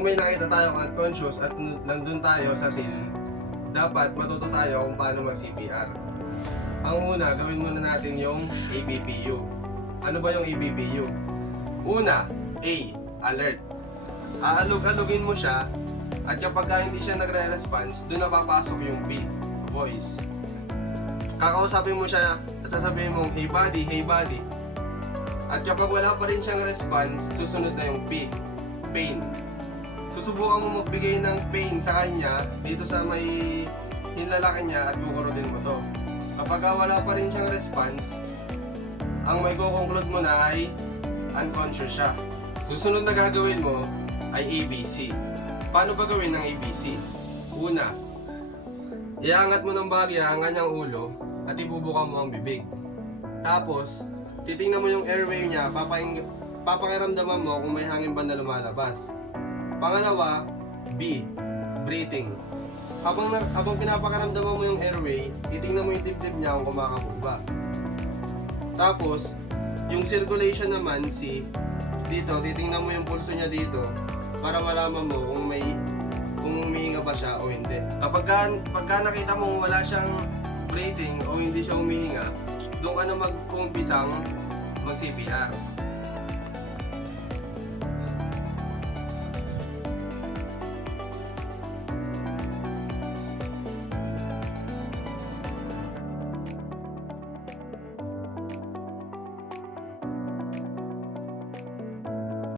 Kung may nakita tayong unconscious at nandun tayo sa scene, dapat matuto tayo kung paano mag-CPR. Ang una, gawin muna natin yung ABPU. Ano ba yung ABPU? Una, A. Alert. Aalog-alogin mo siya at kapag hindi siya nagre-response, doon na papasok yung B. Voice. Kakausapin mo siya at sasabihin mong, hey buddy, hey buddy. At kapag wala pa rin siyang response, susunod na yung P. Pain. Susubukan mo magbigay ng pain sa kanya dito sa may hinlalaki niya at kukurutin mo to. Kapag wala pa rin siyang response, ang may kukonclude mo na ay unconscious siya. Susunod na gagawin mo ay ABC. Paano ba gawin ng ABC? Una, iangat mo ng bahagya ang kanyang ulo at ibubuka mo ang bibig. Tapos, titingnan mo yung airway niya, papakiramdaman mo kung may hangin ba na lumalabas. Pangalawa, B. Breathing. Habang pinapakaramdaman mo yung airway, titingnan mo yung dibdib niya kung kumakabog ba. Tapos, yung circulation naman, C. Dito, titingnan mo yung pulso niya dito para malaman mo kung humihinga ba siya o hindi. Pagka nakita mo wala siyang breathing o hindi siya humihinga, doon ka na mag-umpisang mag-CPR.